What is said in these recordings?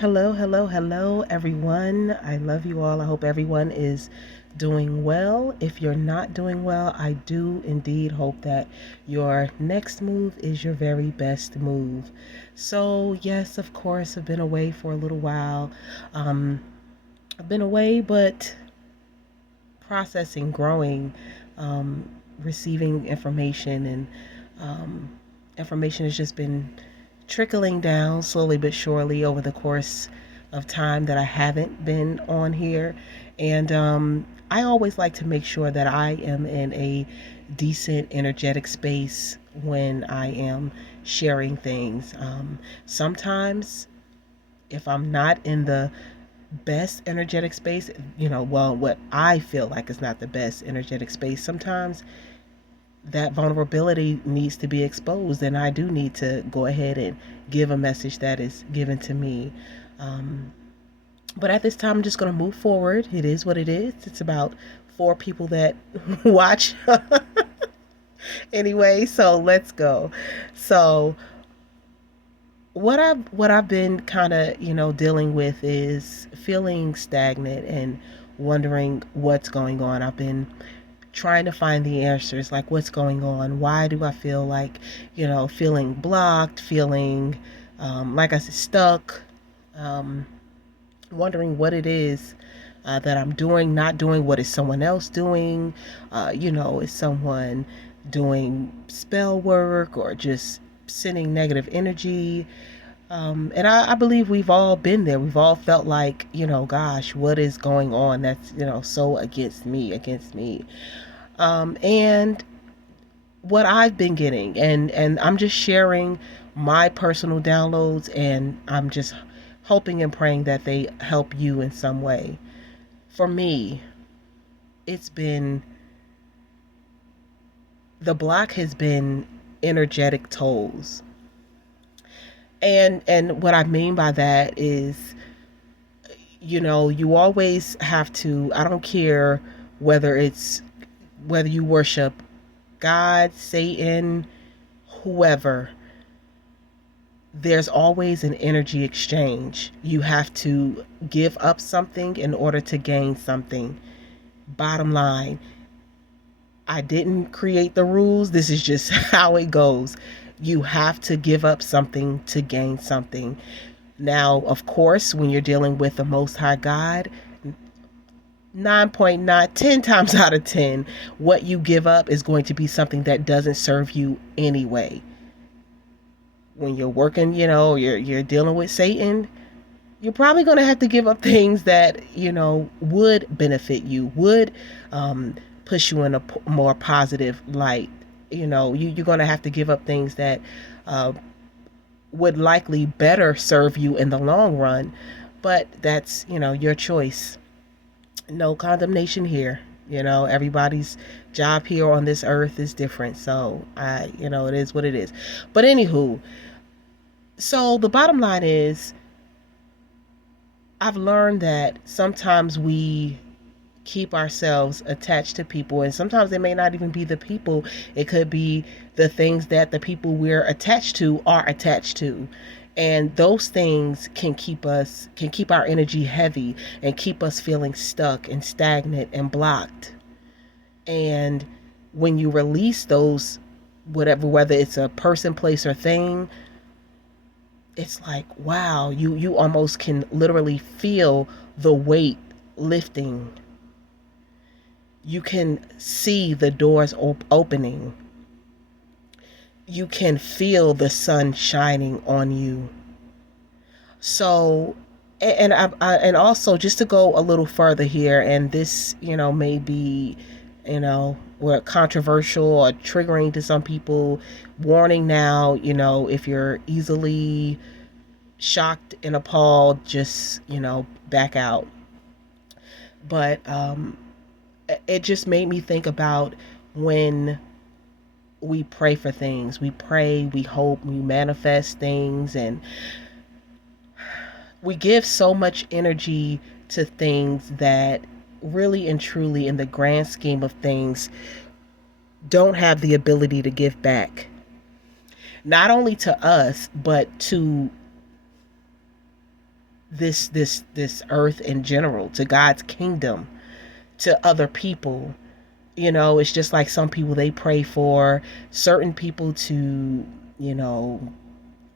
Hello, hello, hello, everyone. I love you all. I hope everyone is doing well. If you're not doing well, I do indeed hope that your next move is your very best move. So, yes, of course, I've been away for a little while. Um, I've been away, but processing, growing, um, receiving information, and um, information has just been trickling down slowly but surely over the course of time that I haven't been on here. And I always like to make sure that I am in a decent, energetic space when I am sharing things. Sometimes, if I'm not in the best energetic space, well, what I feel like is not the best energetic space, sometimes that vulnerability needs to be exposed, and I do need to go ahead and give a message that is given to me. Um, but at this time, I'm just going to move forward. It is what it is. It's about four people that watch anyway. So let's go. So what I've been kind of dealing with is feeling stagnant and wondering what's going on. I've been trying to find the answers, like what's going on. Why do I feel like feeling blocked, feeling like I said, stuck, um, wondering what it is that I'm doing, not doing. What is someone else doing? Is someone doing spell work or just sending negative energy? And I believe we've all been there. We've all felt like, gosh, what is going on? That's, so against me, against me. And what I've been getting, and I'm just sharing my personal downloads, and I'm just hoping and praying that they help you in some way. For me, it's been the block has been energetic tolls. And what I mean by that is, you always have to, I don't care whether you worship God, Satan, whoever, there's always an energy exchange. You have to give up something in order to gain something. Bottom line, I didn't create the rules. This is just how it goes. You have to give up something to gain something. Now, of course, when you're dealing with the Most High God, 9.9, 10 times out of 10, what you give up is going to be something that doesn't serve you anyway. When you're working, you're dealing with Satan, you're probably going to have to give up things that would benefit you, would push you in a more positive light. You're going to have to give up things that uh, would likely better serve you in the long run. But that's your choice. No condemnation here. Everybody's job here on this earth is different, so it is what it is. But anywho, so the bottom line is, I've learned that sometimes we keep ourselves attached to people, and sometimes it may not even be the people. It could be the things that the people we're attached to are attached to. And those things can keep our energy heavy and keep us feeling stuck and stagnant and blocked. And when you release those, whatever, whether it's a person, place, or thing, it's like, wow, you almost can literally feel the weight lifting. You can see the doors opening. You can feel the sun shining on you. So, and also, just to go a little further here, and this may be where controversial or triggering to some people. Warning now, if you're easily shocked and appalled, just back out. But it just made me think about when we pray for things. We pray, we hope, we manifest things, and we give so much energy to things that really and truly, in the grand scheme of things, don't have the ability to give back. Not only to us, but to this earth in general, to God's kingdom, to other people. It's just like some people, they pray for certain people to, you know,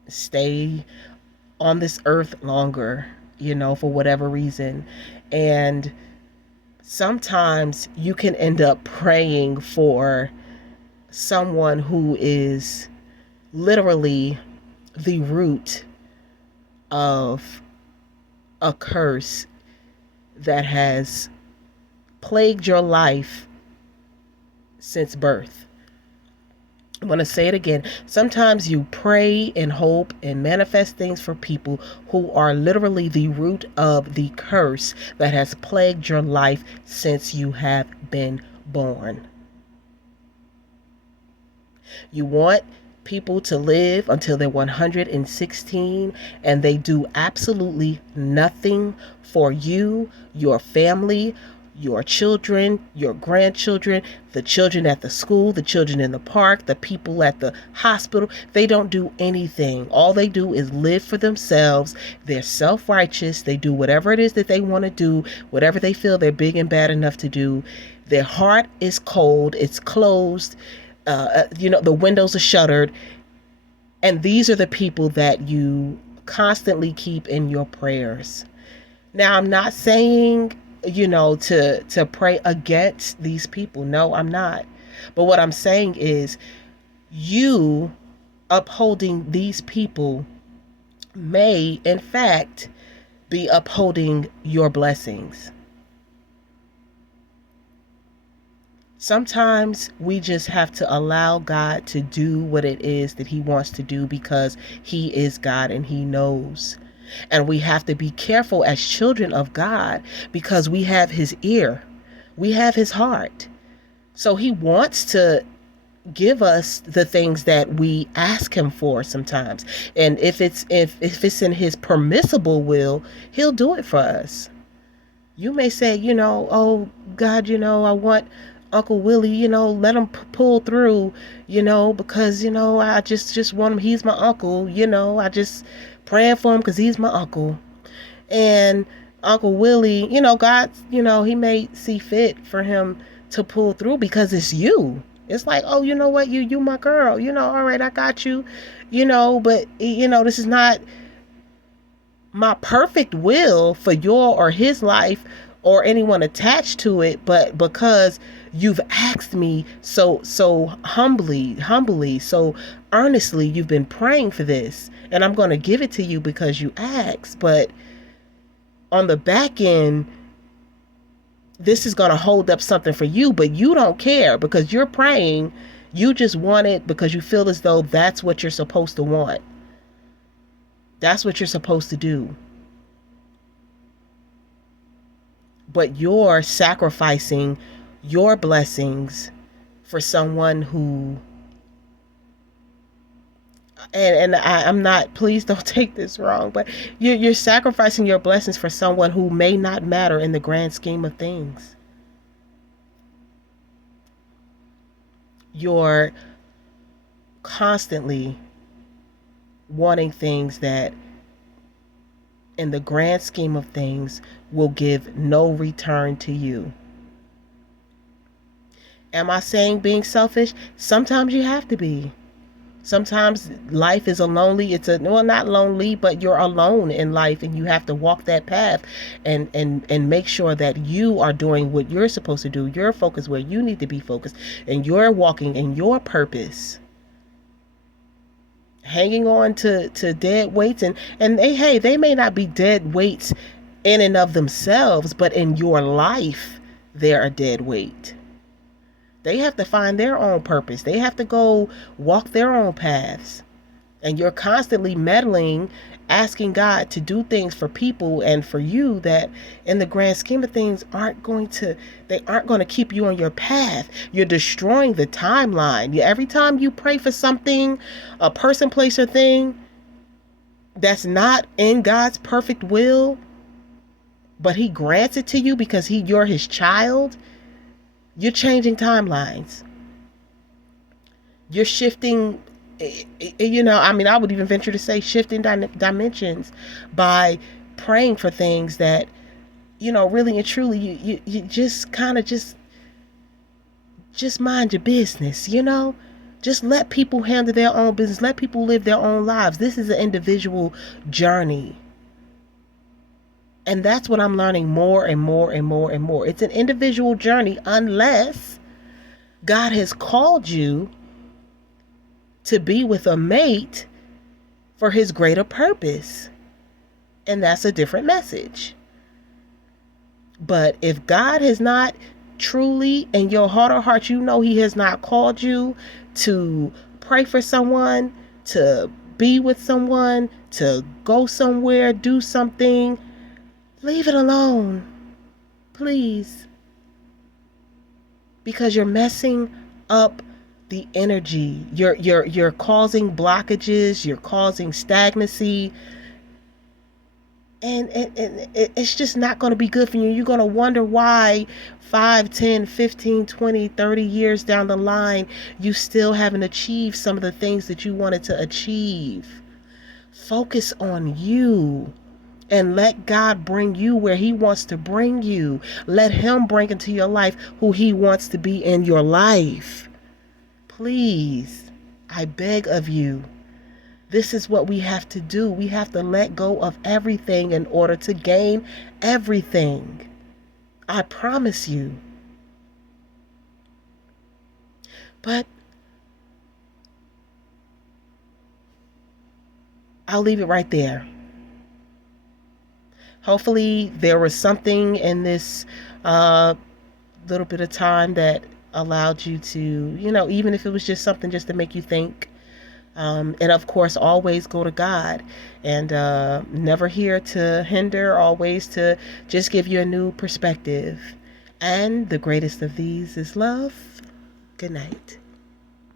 stay on this earth longer, for whatever reason. And sometimes you can end up praying for someone who is literally the root of a curse that has plagued your life since birth. I'm going to say it again. Sometimes you pray and hope and manifest things for people who are literally the root of the curse that has plagued your life since you have been born. You want people to live until they're 116 and they do absolutely nothing for you, your family, your children, your grandchildren, the children at the school, the children in the park, the people at the hospital. They don't do anything. All they do is live for themselves. They're self-righteous. They do whatever it is that they want to do, whatever they feel they're big and bad enough to do. Their heart is cold. It's closed. The windows are shuttered. And these are the people that you constantly keep in your prayers. Now, I'm not saying, to pray against these people. No, I'm not. But what I'm saying is, you upholding these people may, in fact, be upholding your blessings. Sometimes we just have to allow God to do what it is that he wants to do, because he is God and he knows. And we have to be careful as children of God, because we have his ear. We have his heart. So he wants to give us the things that we ask him for sometimes. And if it's in his permissible will, he'll do it for us. You may say, oh God, I want Uncle Willie, let him pull through, because, I just want him. He's my uncle, I just praying for him because he's my uncle. And Uncle Willie, God, he may see fit for him to pull through because it's you. It's like, oh, you know what? You my girl, all right, I got you, but, this is not my perfect will for your or his life or anyone attached to it, but because you've asked me so humbly, so earnestly, you've been praying for this, and I'm going to give it to you because you asked. But on the back end, this is going to hold up something for you, but you don't care because you're praying. You just want it because you feel as though that's what you're supposed to want. That's what you're supposed to do. But you're sacrificing your blessings for someone who, and I'm not, please don't take this wrong, but you're sacrificing your blessings for someone who may not matter in the grand scheme of things. You're constantly wanting things that in the grand scheme of things will give no return to you. Am I saying being selfish? Sometimes you have to be. Sometimes life is not lonely, but you're alone in life, and you have to walk that path and make sure that you are doing what you're supposed to do. You're focused where you need to be focused, and you're walking in your purpose. Hanging on to dead weights, and they may not be dead weights in and of themselves, but in your life they're a dead weight. They have to find their own purpose. They have to go walk their own paths. And you're constantly meddling, asking God to do things for people and for you that in the grand scheme of things aren't going to keep you on your path. You're destroying the timeline. Every time you pray for something, a person, place, or thing that's not in God's perfect will, but he grants it to you because you're his child, you're changing timelines. You're shifting, I would even venture to say shifting dimensions by praying for things that, really and truly, you just kind of just mind your business, Just let people handle their own business. Let people live their own lives. This is an individual journey. And that's what I'm learning more and more and more and more. It's an individual journey unless God has called you to be with a mate for his greater purpose. And that's a different message. But if God has not truly, in your heart of hearts, he has not called you to pray for someone, to be with someone, to go somewhere, do something, leave it alone. Please. Because you're messing up the energy. You're causing blockages, you're causing stagnancy. And it's just not going to be good for you. You're going to wonder why 5, 10, 15, 20, 30 years down the line, you still haven't achieved some of the things that you wanted to achieve. Focus on you and let God bring you where he wants to bring you. Let him bring into your life who he wants to be in your life. Please, I beg of you. This is what we have to do. We have to let go of everything in order to gain everything. I promise you. But I'll leave it right there. Hopefully there was something in this little bit of time that allowed you to, even if it was just something just to make you think. And of course, always go to God, and never here to hinder, always to just give you a new perspective. And the greatest of these is love. Good night.